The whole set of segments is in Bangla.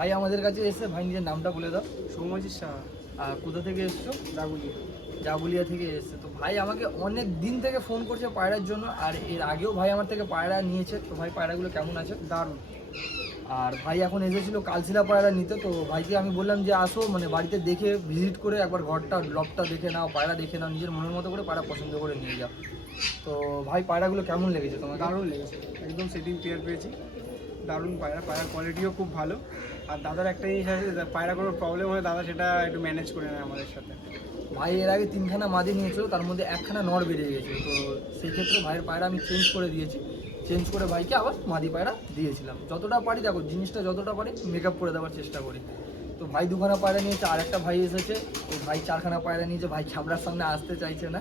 ভাই আমাদের কাছে এসে, ভাই নিজের নামটা বলে দাও। সৌম্যজিৎ সাহা। আর কোথা থেকে এসছো? জাগুলিয়া। জাগুলিয়া থেকে এসছে। তো ভাই আমাকে অনেক দিন থেকে ফোন করছে পায়রার জন্য, আর এর আগেও ভাই আমার থেকে পায়রা নিয়েছে। তো ভাই পায়রাগুলো কেমন আছে? দারুণ। আর ভাই এখন এসেছিল কালশিলা পায়রা নিতে। তো ভাইকে আমি বললাম যে আসো, মানে বাড়িতে দেখে ভিজিট করে একবার ঘরটা লবটা দেখে নাও, পায়রা দেখে নাও, নিজের মনের মতো করে পায়রা পছন্দ করে নিয়ে যাও। তো ভাই পায়রাগুলো কেমন লেগেছে তোমার? দারুণ লেগেছে, একদম সেটিং পেয়ার পেয়েছি। দারুণ পায়রা, পায়রার কোয়ালিটিও খুব ভালো। আর দাদার একটা জিনিস আছে, পায়রা কোনো প্রবলেম হলে দাদা সেটা একটু ম্যানেজ করে নেয় আমাদের সাথে। ভাই এর আগে 3খানা মাদি নিয়েছিল, তার মধ্যে 1খানা নর বেরিয়ে গেছে। তো সেই ক্ষেত্রে ভাইয়ের পায়রা আমি চেঞ্জ করে দিয়েছি। চেঞ্জ করে ভাইকে আবার মাদি পায়রা দিয়েছিলাম। যতটা পারি দেখো, জিনিসটা যতটা পারি মেকআপ করে দেওয়ার চেষ্টা করি। তো ভাই 2খানা পায়রা নিয়েছে, আর একটা ভাই এসেছে। তো ভাই 4খানা পায়রা নিয়েছে। ভাই ক্যামেরার সামনে আসতে চাইছে না।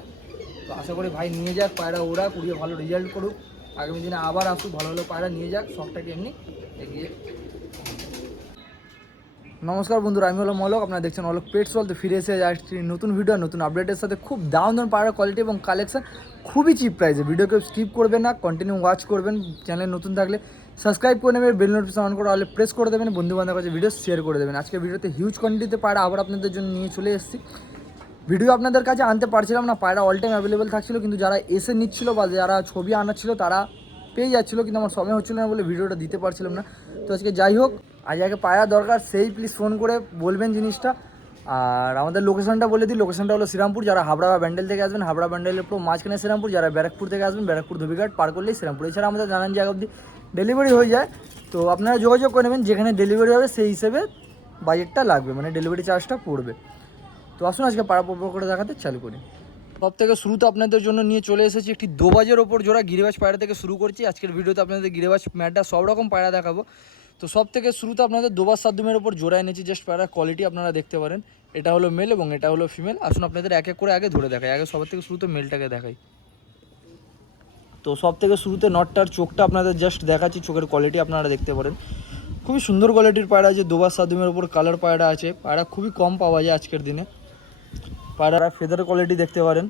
তো আশা করি ভাই নিয়ে যাক পায়রা, ওরা কুড়িয়ে ভালো রেজাল্ট করুক, আগামী দিনে আবার আসুক, ভালো ভালো পায়রা নিয়ে যাক, শখটাকে এমনি এগিয়ে। নমস্কার বন্ধুরা, আমি হলো মলক, আপনারা দেখছেন অলক পেটস ওয়ার্ল্ড। ফিরে এসে আসছি নতুন ভিডিও, নতুন আপডেটের সাথে। খুব দারুণ দারুণ পায়রা কোয়ালিটি এবং কালেকশন, খুবই চিপ প্রাইসে। ভিডিওকে স্কিপ করবেন না, কন্টিনিউ ওয়াচ করবেন। চ্যানেলে নতুন থাকলে সাবস্ক্রাইব করে নেবেন, বেল নোটিফিকেশন অন করে অলে প্রেস করে দেবেন, বন্ধু বান্ধবের কাছে ভিডিও শেয়ার করে দেবেন। আজকে ভিডিওতে হিউজ কোয়ান্টিটিতে পায়রা আবার আপনাদের জন্য নিয়ে চলে এসেছি। ভিডিও আপনাদের কাছে আনতে পারছিলাম না, পায়রা অল টাইম অ্যাভেলেবেল থাকছিলো, কিন্তু যারা এসে নিচ্ছিল বা যারা ছবি আনাচ্ছিল তারা পেয়ে যাচ্ছিলো, কিন্তু আমার সময় হচ্ছিলো না বলে ভিডিওটা দিতে পারছিলাম না। তো আজকে যাই হোক, আজ আগে পায়রা দরকার, সেই প্লিজ ফোন করে বলবেন জিনিসটা। আর আমাদের লোকেশনটা বলে দিই, লোকেশনটা হলো শ্রীরামপুর। যারা হাবড়া বা ব্যান্ডেল থেকে আসবেন, হাবড়া ব্যান্ডেলের পুরো মাঝখানে শ্রীরামপুর। যারা ব্যারাকপুর থেকে আসবেন, ব্যারাকপুর ধুবিঘাট পার করলেই শ্রীরামপুর। এছাড়া আমাদের নানান জায়গা অবধি ডেলিভারি হয়ে যায়। তো আপনারা যোগাযোগ করে নেবেন, যেখানে ডেলিভারি হবে সেই হিসেবে বাজেটটা লাগবে, মানে ডেলিভারি চার্জটা পড়বে। তো আসুন আজকে পাড়া পর্ব করে দেখাতে চালু করি। সব থেকে শুরুতে আপনাদের জন্য নিয়ে চলে এসেছি একটি দোবাজের ওপর জোড়া গিরিবাজ পায়রা থেকে শুরু করছি। আজকের ভিডিওতে আপনাদের গিরিবাজ ম্যাটটা সব রকম পায়রা দেখাবো। তো সব থেকে শুরুতে আপনাদের দোবাজ সাদ্দুমের ওপর জোড়া এনেছি। জাস্ট পায়রার কোয়ালিটি আপনারা দেখতে পারেন। এটা হলো মেল এবং এটা হলো ফিমেল। আসুন আপনাদের এক এক করে আগে ধরে দেখাই। আগে সবার থেকে শুরুতে মেলটাকে দেখাই। তো সব থেকে শুরুতে নটটার চোখটা আপনাদের জাস্ট দেখাচ্ছি, চোখের কোয়ালিটি আপনারা দেখতে পারেন। খুবই সুন্দর কোয়ালিটির পায়রা আছে, দোবাজ সাদ্দুমের ওপর কালার পায়রা আছে। পায়রা খুবই কম পাওয়া যায় আজকের দিনে। পায়রা ফেদার কোয়ালিটি দেখতে পারেন।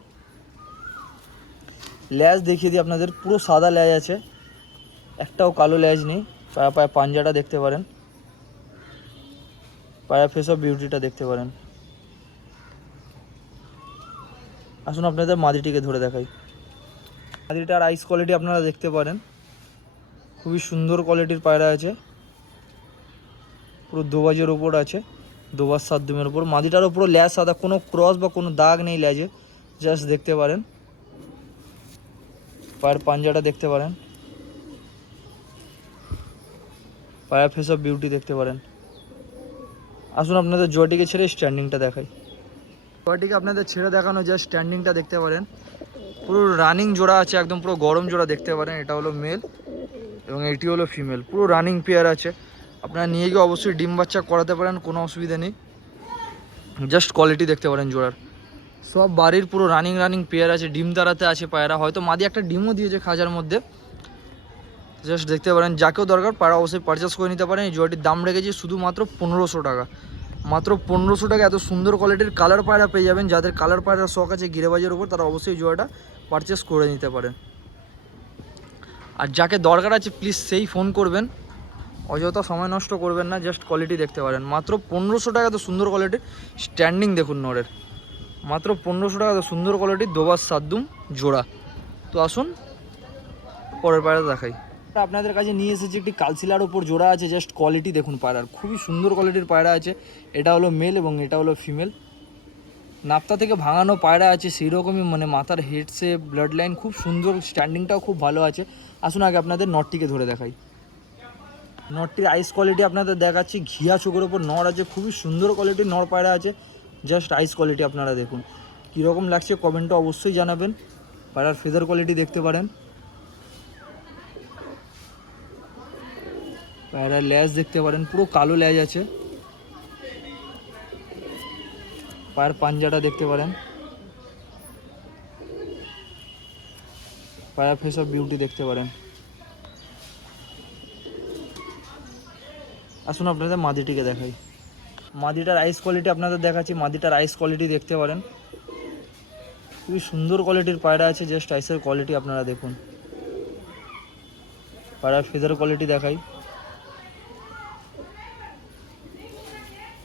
ল্যাজ দেখিয়ে দিই আপনাদের, পুরো সাদা ল্যাজ আছে, একটাও কালো ল্যাজ নেই। পায়া পায়া পাঞ্জাটা দেখতে পারেন, পায়া ফেস অফ বিউটিটা দেখতে পারেন। আসুন আপনাদের মাদিটিকে ধরে দেখাই। মাদিটার আইস কোয়ালিটি আপনারা দেখতে পারেন, খুবই সুন্দর কোয়ালিটির পায়রা আছে। পুরো দোবাজের ওপর আছে, দোবাজ সাদ্দুমের ওপর। মাদিটারও পুরো ল্যাজ সাদা, কোনো ক্রস বা কোনো দাগ নেই ল্যাজে, জাস্ট দেখতে পারেন। পায়ের পাঞ্জাটা দেখতে পারেন, পায়া ফেস অফ বিউটি দেখতে পারেন। আসুন আপনাদের জোয়াটিকে ছেড়ে স্ট্যান্ডিংটা দেখাই। জোয়াটিকে আপনাদের ছেড়ে দেখানো যায়, স্ট্যান্ডিংটা দেখতে পারেন। পুরো রানিং জোড়া আছে, একদম পুরো গরম জোড়া দেখতে পারেন। এটা হলো মেল এবং এটি হলো ফিমেল, পুরো রানিং পেয়ার আছে। আপনারা নিয়ে গিয়ে অবশ্যই ডিম বাচ্চা করাতে পারেন, কোনো অসুবিধা নেই। জাস্ট কোয়ালিটি দেখতে পারেন জোড়ার। সব বাড়ির পুরো রানিং পেয়ার আছে, ডিম তাড়াতে আছে পায়রা। হয়তো মাদি একটা ডিমও দিয়েছে খাঁচার মধ্যে, জাস্ট দেখতে পারেন। যাকেও দরকার পায়রা অবশ্যই পারচেস করে নিতে পারেন। এই জোড়াটির দাম রেখেছি শুধুমাত্র 1500 টাকা। মাত্র 1500 টাকা এত সুন্দর কোয়ালিটির কালার পায়রা পেয়ে যাবেন। যাদের কালার পায়রার শখ আছে গিরেবাজের উপর, তারা অবশ্যই জোড়াটা পারচেস করে নিতে পারেন। আর যাকে দরকার আছে প্লিজ সেই ফোন করবেন, অযথা সময় নষ্ট করবেন না। জাস্ট কোয়ালিটি দেখতে পারেন, মাত্র 1500 টাকা এত সুন্দর কোয়ালিটির স্ট্যান্ডিং দেখুন নরের। মাত্র 1500 টাকা এত সুন্দর কোয়ালিটির দোবাজ সাদ্দুম জোড়া। তো আসুন পরের পায়রা দেখাই। আপনাদের কাছে নিয়ে এসেছি একটি কালশিলার ওপর জোড়া আছে। জাস্ট কোয়ালিটি দেখুন পায়রার, খুবই সুন্দর কোয়ালিটির পায়রা আছে। এটা হলো মেল এবং এটা হলো ফিমেল। নাপ্তা থেকে ভাঙানো পায়রা আছে, সেই রকমই মানে মাথার হেডসে ব্লাড লাইন খুব সুন্দর, স্ট্যান্ডিংটাও খুব ভালো আছে। আসুন আগে আপনাদের নটটিকে ধরে দেখাই। নটটির আইস কোয়ালিটি আপনাদের দেখাচ্ছি। ঘিয়া চোখের ওপর নর আছে, খুবই সুন্দর কোয়ালিটির নর পায়রা আছে। জাস্ট আইস কোয়ালিটি আপনারা দেখুন, কীরকম লাগছে কমেন্টে অবশ্যই জানাবেন। পায়রার ফেদার কোয়ালিটি দেখতে পারেন, পায়রার ল্যাজ দেখতে পারেন, পুরো কালো ল্যাজ আছে। পায়ের পাঞ্জাটা দেখতে পারেন, পায়া ফেস অফ বিউটি দেখতে পারেন। আসুন আপনাদের মাদিটিকে দেখাই। মাদিটার আইস কোয়ালিটি আপনাদের দেখাচ্ছি। মাদিটার আইস কোয়ালিটি দেখতে পারেন, খুবই সুন্দর কোয়ালিটির পায়রা আছে। জাস্ট আইসের কোয়ালিটি আপনারা দেখুন। পায়রার ফেদার কোয়ালিটি দেখাই,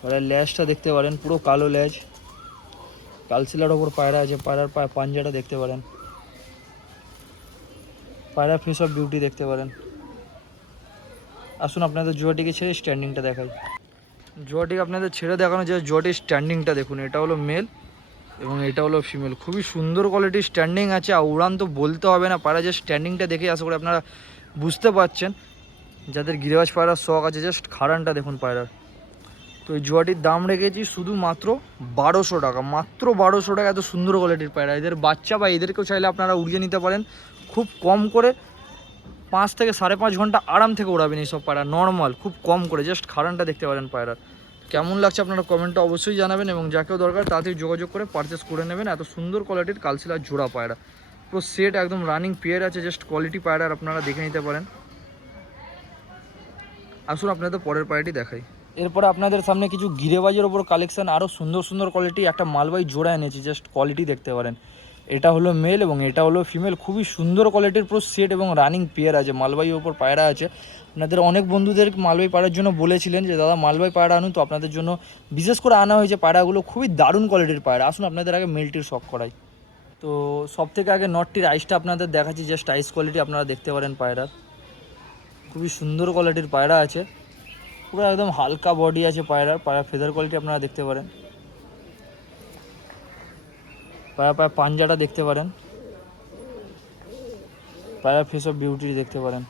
পায়রার ল্যাজটা দেখতে পারেন, পুরো কালো ল্যাজ, কালশিলার ওপর পায়রা আছে। পায়রার পাঞ্জাটা দেখতে পারেন, পায়রা ফেস অফ বিউটি দেখতে পারেন। আসুন আপনাদের জোয়াটিকে ছেড়ে স্ট্যান্ডিংটা দেখাই। জোয়াটিকে আপনাদের ছেড়ে দেখানো যায়, জোয়াটির স্ট্যান্ডিংটা দেখুন। এটা হলো মেল এবং এটা হলো ফিমেল। খুবই সুন্দর কোয়ালিটির স্ট্যান্ডিং আছে। আর উড়ান তো বলতে হবে না, পায়রা যে স্ট্যান্ডিংটা দেখে আশা করি আপনারা বুঝতে পারছেন। যাদের গিরিবাজ পায়রার শখ আছে, জাস্ট খাড়ানটা দেখুন পায়রার। তো এই জোয়াটির দাম রেখেছি শুধুমাত্র 1200 টাকা, মাত্র 1200 টাকা। এত সুন্দর কোয়ালিটির পায়রা, এদের বাচ্চা বা এদেরকেও চাইলে আপনারা উড়িয়ে নিতে পারেন খুব কম করে। 5 থেকে 5.5 ঘন্টা আরাম থেকে উড়াবেন এইসব পায়রা, নর্মাল খুব কম করে। জাস্ট খাড়ানটা দেখতে পারেন পায়রার। কেমন লাগছে আপনারা কমেন্টে অবশ্যই জানাবেন, এবং যাকেও দরকার তাড়াতাড়ি যোগাযোগ করে পারচেস করে নেবেন। এত সুন্দর কোয়ালিটির কালশিলার জোড়া পায়রা, পুরো সেট একদম রানিং পেয়ার আছে। জাস্ট কোয়ালিটি পায়রার আপনারা দেখে নিতে পারেন। আসুন আপনাদের পরের পায়রাটি দেখাই। এরপরে আপনাদের সামনে কিছু গিরেবাজের ওপর কালেকশন, আরও সুন্দর সুন্দর কোয়ালিটি একটা মালবাহী জোড়া এনেছি। জাস্ট কোয়ালিটি দেখতে পারেন। এটা হলো মেল এবং এটা হলো ফিমেল। খুবই সুন্দর কোয়ালিটির পুরো সেট এবং রানিং পেয়ার আছে। মালবাহীর ওপর পায়রা আছে। আপনাদের অনেক বন্ধুদের মালবাহী পায়রার জন্য বলেছিলেন যে দাদা মালবাহী পায়রা আনুন, তো আপনাদের জন্য বিশেষ করে আনা হয়েছে। পায়রাগুলো খুবই দারুণ কোয়ালিটির পায়রা। আসুন আপনাদের আগে মেলটির শখ করাই। তো সব থেকে আগে নটটির আইসটা আপনাদের দেখাচ্ছি। জাস্ট আইস কোয়ালিটি আপনারা দেখতে পারেন পায়রার। খুবই সুন্দর কোয়ালিটির পায়রা আছে, পুরো একদম হালকা বডি আছে পায়রার। পায়রা ফেদার কোয়ালিটি আপনারা দেখতে পারেন। পায়রা পাঞ্জাটা দেখতে পারেন, পায়রা ফেস অফ বিউটি দেখতে পারেন।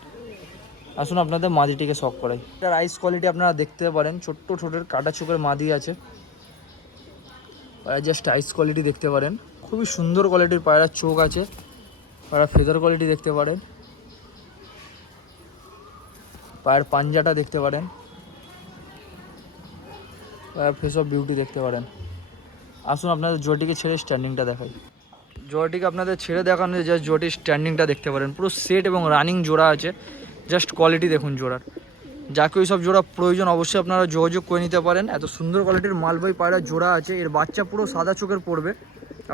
আসুন আপনাদের মাদিটিকে শখ করাই। এটার আইস কোয়ালিটি আপনারা দেখতে পারেন, ছোট্ট ছোটের কাটা চোখের মাদি আছে। পায়রা জাস্ট আইস কোয়ালিটি দেখতে পারেন, খুবই সুন্দর কোয়ালিটির পায়রার চোখ আছে। পায়রা ফেদার কোয়ালিটি দেখতে পারেন, পায়ের পাঞ্জাটা দেখতে পারেন, পায়রা ফেস অফ বিউটি দেখতে পারেন। আসুন আপনাদের জোয়াটিকে ছেড়ে স্ট্যান্ডিংটা দেখাই। জোয়াটিকে আপনাদের ছেড়ে দেখানো জাস্ট জোয়াটির স্ট্যান্ডিংটা দেখতে পারেন। পুরো সেট এবং রানিং জোড়া আছে। জাস্ট কোয়ালিটি দেখুন জোড়ার। যাকে ওই সব জোড়া প্রয়োজন অবশ্যই আপনারা যোগাযোগ করে নিতে পারেন। এত সুন্দর কোয়ালিটির মালবাহী পায়রা জোড়া আছে। এর বাচ্চা পুরো সাদা চোখের পড়বে,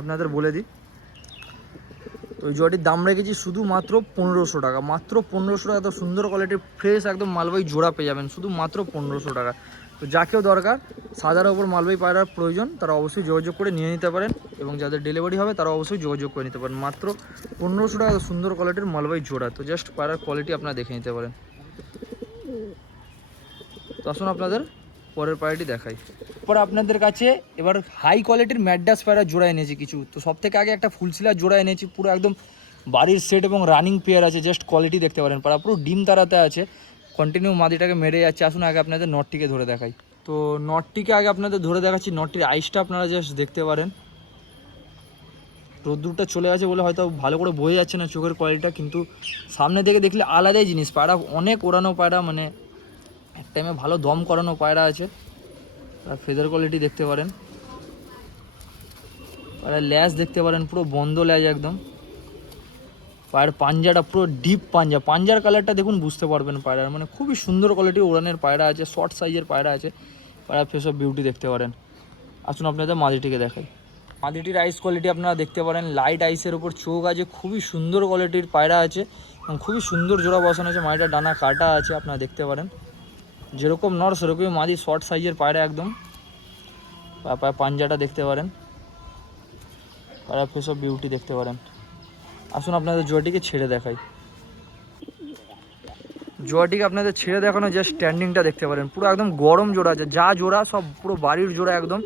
আপনাদের বলে দিই। তো ওই জোড়াটির দাম রেখেছি শুধুমাত্র 1500 টাকা, মাত্র 1500 টাকা। এত সুন্দর কোয়ালিটির ফ্রেশ একদম মালবাহী জোড়া পেয়ে যাবেন শুধু মাত্র 1500 টাকা। তো যাকেও দরকার সাদার ওপর মালবাহী পায়রার প্রয়োজন তারা অবশ্যই যোগাযোগ করে নিয়ে নিতে পারেন, এবং যাদের ডেলিভারি হবে তারা অবশ্যই যোগাযোগ করে নিতে পারেন। মাত্র 1500 টাকা এত সুন্দর কোয়ালিটির মালবাহী জোড়া। তো জাস্ট পায়রার কোয়ালিটি আপনারা দেখে নিতে পারেন। তো আসুন আপনাদের পরের পায়রাটি দেখাই। পরে আপনাদের কাছে এবার হাই কোয়ালিটির ম্যাডাস পায়রা জোড়া এনেছি কিছু। তো সব থেকে আগে একটা ফুলশিলার জোড়া এনেছি, পুরো একদম বাড়ির সেট এবং রানিং পেয়ার আছে। জাস্ট কোয়ালিটি দেখতে পারেন, পায়রা পুরো ডিম তারাতে আছে, কন্টিনিউ মাদিটাকে মেরে যাচ্ছে। আসুন আগে আপনাদের নটটিকে ধরে দেখাই। তো নটটিকে আগে আপনাদের ধরে দেখাচ্ছি। নটটির আইসটা আপনারা জাস্ট দেখতে পারেন। রোদ্দুরটা চলে গেছে বলে হয়তো ভালো করে বোঝা যাচ্ছে না চোখের কোয়ালিটিটা, কিন্তু সামনে থেকে দেখলে আলাদাই জিনিস। পায়রা অনেক ওড়ানো পায়রা, মানে এক টাইমে ভালো দম করানো পায়রা আছে। আর ফেদার কোয়ালিটি দেখতে পারেন, পায়রা ল্যাজ দেখতে পারেন, পুরো বন্ধ ল্যাজ একদম। পায়ের পাঞ্জাটা পুরো ডিপ পাঞ্জা, পাঞ্জার কালারটা দেখুন বুঝতে পারবেন পায়রার, মানে খুবই সুন্দর কোয়ালিটি ওড়ানের পায়রা আছে। শর্ট সাইজের পায়রা আছে। পায়রা ফেস অফ বিউটি দেখতে পারেন। আসুন আপনাদের মাদিটিকে দেখাই। মাদিটির আইস কোয়ালিটি আপনারা দেখতে পারেন, লাইট আইসের উপর চোখ আছে, খুবই সুন্দর কোয়ালিটির পায়রা আছে এবং খুবই সুন্দর জোড়া বসানো আছে। মাদিটা ডানা কাটা আছে, আপনারা দেখতে পারেন। যেরকম নর সেরকমই মাদি, শর্ট সাইজের পায়রা একদম। পাঞ্জাটা দেখতে পারেন, পায়রা ফেস অফ বিউটি দেখতে পারেন। আসুন আপনাদের জোয়াটিকে ছেড়ে দেখাই। জোয়াটিকে আপনাদের ছেড়ে দেখানো জাস্ট স্ট্যান্ডিংটা দেখতে পারেন, পুরো একদম গরম জোড়া আছে। যা জোড়া সব পুরো বাড়ির জোড়া একদম।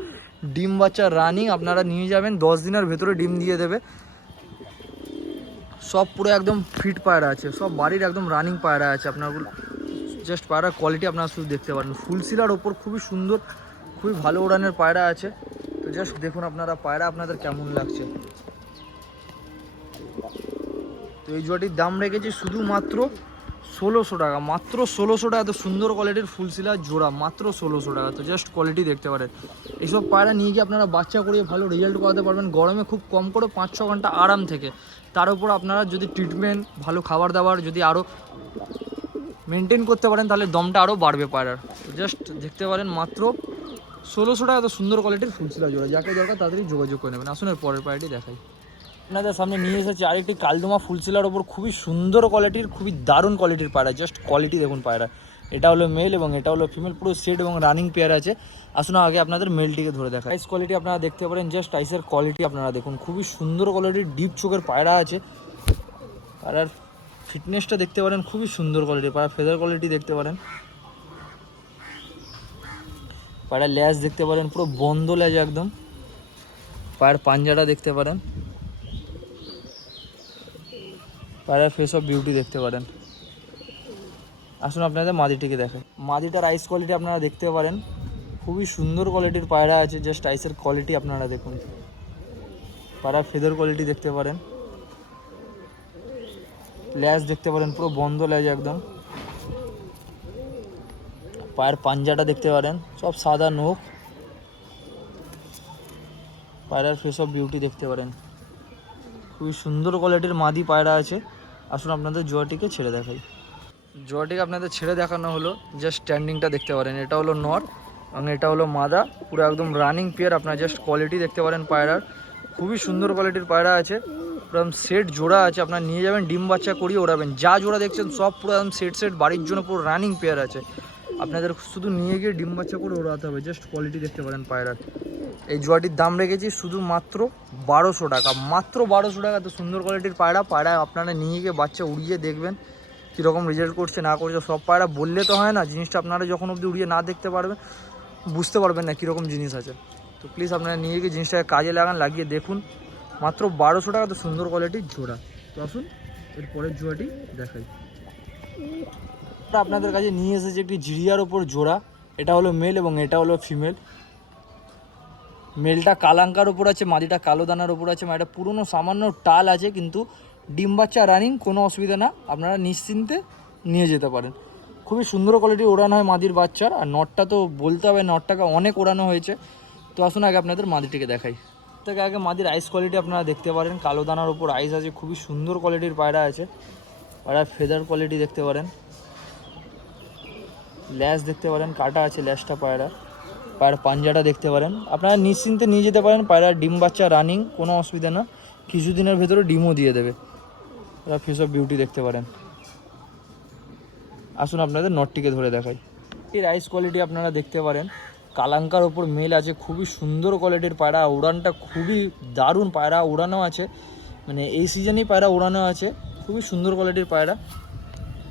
ডিম বাচ্চা রানিং, আপনারা নিয়ে যাবেন 10 দিনের ভেতরে ডিম দিয়ে দেবে। সব পুরো একদম ফিট পায়রা আছে, সব বাড়ির একদম রানিং পায়রা আছে। আপনার জাস্ট পায়রার কোয়ালিটি আপনারা শুধু দেখতে পারেন। ফুলশিলার ওপর খুবই সুন্দর, খুবই ভালো ওড়ানের পায়রা আছে। তো জাস্ট দেখুন আপনারা পায়রা আপনাদের কেমন লাগছে। তো এই জোড়াটির দাম রেখেছি শুধুমাত্র 1600 টাকা, মাত্র 1600 টাকা। এত সুন্দর কোয়ালিটির ফুলশিলার জোড়া মাত্র 1600 টাকা। তো জাস্ট কোয়ালিটি দেখতে পারেন। এইসব পায়রা নিয়ে গিয়ে আপনারা বাচ্চা করিয়ে ভালো রেজাল্ট করাতে পারবেন গরমে, খুব কম করে 5-6 ঘন্টা আরাম থেকে। তার উপর আপনারা যদি ট্রিটমেন্ট, ভালো খাবার দাবার যদি আরও মেনটেন করতে পারেন তাহলে দমটা আরও বাড়বে পায়রার। তো জাস্ট দেখতে পারেন মাত্র 1600 টাকা এত সুন্দর কোয়ালিটির ফুলশিলা জোড়া। যাকে দরকার তাড়াতাড়ি যোগাযোগ করে নেবেন। আসুন এর পরের পায়রাটি দেখাই। আপনাদের সামনে নিয়ে এসেছি আরেকটি কালদমা ফুলশিলার ওপর খুবই সুন্দর কোয়ালিটির, খুবই দারুণ কোয়ালিটির পায়রা। জাস্ট কোয়ালিটি দেখুন পায়রা। এটা হলো মেল এবং এটা হলো ফিমেল, পুরো সেট এবং রানিং পেয়ার আছে। আসুন আগে আপনাদের মেলটিকে ধরে দেখা। আইস কোয়ালিটি আপনারা দেখতে পারেন, জাস্ট আইসের কোয়ালিটি আপনারা দেখুন, খুবই সুন্দর কোয়ালিটির ডিপ চোখের পায়রা আছে। পায়রার ফিটনেসটা দেখতে পারেন, খুবই সুন্দর কোয়ালিটি। পায়রার ফেদার কোয়ালিটি দেখতে পারেন, পায়রার ল্যাজ দেখতে পারেন, পুরো বন্ধ ল্যাজ একদম। পায়ের পাঞ্জাটা দেখতে পারেন, পায়রার ফেস অফ বিউটি দেখতে পারেন। আসুন আপনাদের মাদিটিকে দেখাই। মাদিটার আইস কোয়ালিটি আপনারা দেখতে পারেন, খুবই সুন্দর কোয়ালিটির পায়রা আছে। জাস্ট আইসের কোয়ালিটি আপনারা দেখুন, পায়রার ফেদার কোয়ালিটি দেখতে পারেন, ল্যাজ দেখতে পারেন, পুরো বন্ধ ল্যাজ একদম। পায়ের পাঞ্জাটা দেখতে পারেন, সব সাদা নখ। পায়রার ফেস অফ বিউটি দেখতে পারেন, খুবই সুন্দর কোয়ালিটির মাদি পায়রা আছে। আসুন আপনাদের জোয়াটিকে ছেড়ে দেখাই। জোয়াটিকে আপনাদের ছেড়ে দেখানো হলো, জাস্ট স্ট্যান্ডিংটা দেখতে পারেন। এটা হলো নর এবং এটা হলো মাদা, পুরো একদম রানিং পেয়ার। আপনারা জাস্ট কোয়ালিটি দেখতে পারেন পায়রার, খুবই সুন্দর কোয়ালিটির পায়রা আছে। পুরো সেট জোড়া আছে, আপনারা নিয়ে যাবেন ডিম বাচ্চা করিয়ে ওড়াবেন। যা জোড়া দেখছেন সব পুরো একদম সেট বাড়ির জন্য পুরো রানিং পেয়ার আছে। আপনাদের শুধু নিয়ে গিয়ে ডিম বাচ্চা করে ওড়াতে হবে। জাস্ট কোয়ালিটি দেখতে পারেন পায়রার। এই জোয়াটির দাম রেখেছি শুধুমাত্র 1200 টাকা, মাত্র 1200 টাকা। তো সুন্দর কোয়ালিটির পায়রা আপনারা নিয়ে গিয়ে বাচ্চা উড়িয়ে দেখবেন কীরকম রেজাল্ট করছে না করছে। সব পায়রা বললে তো হয় না, জিনিসটা আপনারা যখন অবধি উড়িয়ে না দেখতে পারবেন বুঝতে পারবেন না কীরকম জিনিস আছে। তো প্লিজ আপনারা নিয়ে গিয়ে জিনিসটাকে কাজে লাগান, লাগিয়ে দেখুন। মাত্র 1200 টাকা, তো সুন্দর কোয়ালিটির জোড়া। তো আসুন এরপরের জোড়াটি দেখাই। আপনাদের কাছে নিয়ে এসেছে একটি জিরিয়ার ওপর জোড়া। এটা হলো মেল এবং এটা হলো ফিমেল। মেলটা কালাঙ্কার ওপর আছে, মাদিটা কালো দানার ওপর আছে। মাদিটা পুরনো সামান্য টাল আছে, কিন্তু ডিম বাচ্চা রানিং, কোনো অসুবিধা না। আপনারা নিশ্চিন্তে নিয়ে যেতে পারেন। খুবই সুন্দর কোয়ালিটি ওড়ানো হয় মাদির বাচ্চার। আর নটটা তো বলতে হবে, নটটাকে অনেক ওড়ানো হয়েছে। তো আসুন আগে আপনাদের মাদিটিকে দেখাই। থেকে আগে মাদির আইস কোয়ালিটি আপনারা দেখতে পারেন, কালো দানার ওপর আইস আছে, খুবই সুন্দর কোয়ালিটির পায়রা আছে। পায়রার ফেদার কোয়ালিটি দেখতে পারেন, ল্যাস দেখতে পারেন, কাটা আছে ল্যাসটা পায়রা। পায়রার পাঞ্জাটা দেখতে পারেন। আপনারা নিশ্চিন্তে নিয়ে যেতে পারেন। পায়রার ডিম বাচ্চা রানিং, কোনো অসুবিধা না। কিছুদিনের ভেতরে ডিমও দিয়ে দেবে। পায়রার ফেস অফ বিউটি দেখতে পারেন। আসুন আপনাদের নটটিকে ধরে দেখাই। এর আইস কোয়ালিটি আপনারা দেখতে পারেন, কালাঙ্কার ওপর মেল আছে, খুবই সুন্দর কোয়ালিটির পায়রা। উড়ানটা খুবই দারুণ, পায়রা উড়ানো আছে, মানে এই সিজনেই পায়রা উড়ানো আছে। খুবই সুন্দর কোয়ালিটির পায়রা।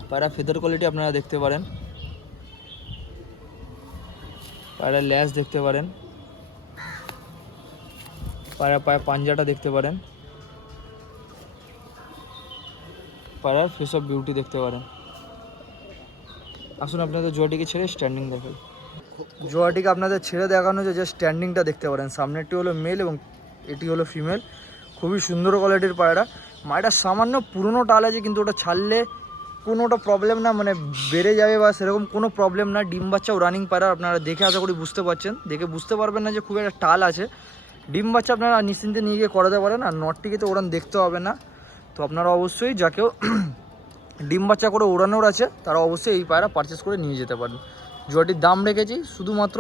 পায়রা ফেদার কোয়ালিটি আপনারা দেখতে পারেন, পায়রার ল্যাস দেখতে পারেন, পায়রা পাঞ্জাটা দেখতে পারেন, পায়রার ফেস অফ বিউটি দেখতে পারেন। আসুন আপনাদের জোয়াটিকে ছেড়ে স্ট্যান্ডিং দেখাই। জোয়াটিকে আপনাদের ছেড়ে দেখানো যে স্ট্যান্ডিংটা দেখতে পারেন। সামনেরটি হলো মেল এবং এটি হলো ফিমেল। খুবই সুন্দর কোয়ালিটির পায়রা। মায়েরা সামান্য পুরনো টাল আছে, কিন্তু ওটা ছাড়লে কোনোটা প্রবলেম না, মানে বেড়ে যাবে বা সেরকম কোনো প্রবলেম না। ডিম বাচ্চাও রানিং পায়রা। আপনারা দেখে আশা করি বুঝতে পারছেন, দেখে বুঝতে পারবেন না যে খুব একটা টাল আছে। ডিম বাচ্চা আপনারা নিশ্চিন্তে নিয়ে গিয়ে করাতে পারেন। আর নটটিকে তো ওড়ান দেখতে হবে না। তো আপনারা অবশ্যই যাকেও ডিম বাচ্চা করে ওড়ানোর আছে তারা অবশ্যই এই পায়রা পারচেস করে নিয়ে যেতে পারেন। জোয়াটির দাম রেখেছি শুধুমাত্র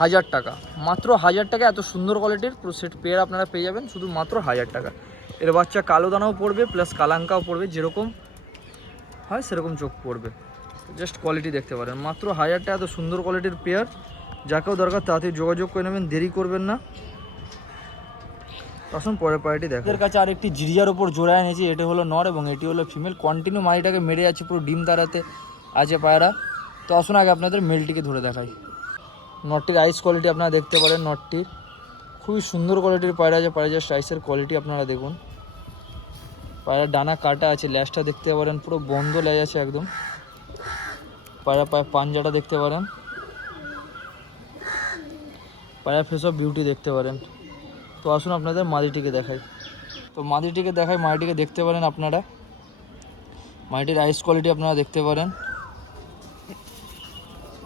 1000 টাকা, মাত্র 1000 টাকা। এত সুন্দর কোয়ালিটির পুরো সেট পেয়ার আপনারা পেয়ে যাবেন শুধু মাত্র 1000 টাকা। এর বাচ্চা কালো দানাও পড়বে, প্লাস কালাঙ্কাও পড়বে, যেরকম হয় সেরকম চোখ পড়বে। জাস্ট কোয়ালিটি দেখতে পারেন, মাত্র 1000 টাকা। এত সুন্দর কোয়ালিটির পেয়ার, যাকেও দরকার তাড়াতাড়ি যোগাযোগ করে নেবেন, দেরি করবেন না। আসুন পরের পায়রাটি দেখেন। এর কাছে আরেকটি জিরিয়ার ওপর জোড়া এনেছি। এটি হলো নর এবং এটি হলো ফিমেল। কন্টিনিউ মাড়িটাকে মেরে যাচ্ছে, পুরো ডিম তাড়াতে আছে পায়রা। তো আসুন আগে আপনাদের মেলটিকে ধরে দেখাই। নটটির আইস কোয়ালিটি আপনারা দেখতে পারেন। নটটির খুবই সুন্দর কোয়ালিটির পায়রা আছে। পায়রা জাস্ট আইসের কোয়ালিটি আপনারা দেখুন। পায়রার ডানা কাটা আছে, ল্যাসটা দেখতে পারেন, পুরো বন্ধ ল্যাজ আছে একদম। পায়রা পাঞ্জাটা দেখতে পারেন, পায়রার ফেস অফ বিউটি দেখতে পারেন। তো আসুন আপনাদের মাদিটিকে দেখাই। তো মাদিটিকে দেখাই, মাদিটিকে দেখতে পারেন আপনারা। মাদিটির আইস কোয়ালিটি আপনারা দেখতে পারেন,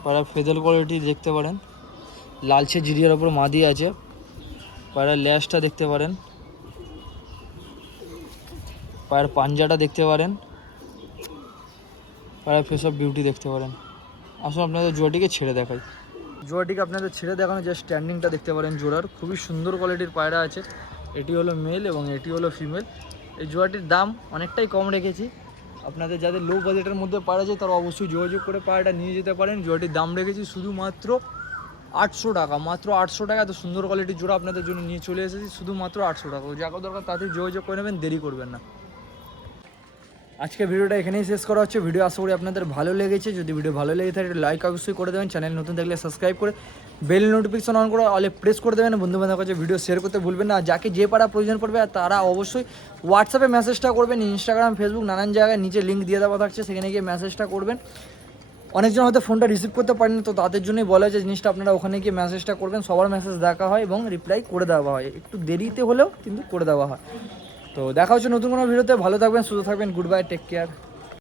পায়রার ফেদার কোয়ালিটি দেখতে পারেন। লালচে জিরিয়ার ওপর মাদি আছে। পায়রার ল্যাসটা দেখতে পারেন, পায়রার পাঞ্জাটা দেখতে পারেন, পায়রার ফেস অফ বিউটি দেখতে পারেন। আসুন আপনাদের জোড়াটিকে ছেড়ে দেখাই। জোড়াটিকে আপনাদের ছেড়ে দেখানো যে স্ট্যান্ডিংটা দেখতে পারেন জোড়ার, খুবই সুন্দর কোয়ালিটির পায়রা আছে। এটি হলো মেল এবং এটি হলো ফিমেল। এই জোড়াটির দাম অনেকটাই কম রেখেছি, আপনাদের যাদের লো বাজেটের মধ্যে পাওয়া যায় তারা অবশ্যই যোগাযোগ করে পায়রাটা নিয়ে যেতে পারেন। জোড়াটির দাম রেখেছি শুধুমাত্র 800 টাকা, মাত্র 800 টাকা। এত সুন্দর কোয়ালিটির জোড়া আপনাদের জন্য নিয়ে চলে এসেছি শুধুমাত্র 800 টাকা। যাকে দরকার তাড়াতাড়ি যোগাযোগ করে নেবেন, দেরি করবেন না। আজকে ভিডিওটা এখানেই শেষ করা হচ্ছে। ভিডিও আশা করি আপনাদের ভালো লেগেছে। যদি ভিডিও ভালো লেগে থাকে লাইক অবশ্যই করে দেবেন, চ্যানেল নতুন থাকলে সাবস্ক্রাইব করে বেল নোটিফিকেশন অন করে অলে প্রেস করে দেবেন। বন্ধুবান্ধবের কাছে ভিডিও শেয়ার করতে ভুলবেন না। যাকে যে পাড়া প্রয়োজন পড়বে তারা অবশ্যই হোয়াটসঅ্যাপে মেসেজটা করবেন। ইনস্টাগ্রাম, ফেসবুক নানান জায়গায় নিচে লিঙ্ক দিয়ে দেওয়া থাকছে, সেখানে গিয়ে মেসেজটা করবেন। অনেকজন হয়তো ফোনটা রিসিভ করতে পারেন, তো তাদের জন্যই বলা যে জিনিসটা আপনারা ওখানে গিয়ে মেসেজটা করবেন। সবার মেসেজ দেখা হয় এবং রিপ্লাই করে দেওয়া হয়, একটু দেরিতে হলেও কিন্তু করে দেওয়া হয়। তো দেখা হচ্ছে নতুন কোনো ভিডিওতে। ভালো থাকবেন, সুস্থ থাকবেন। Good bye, take care.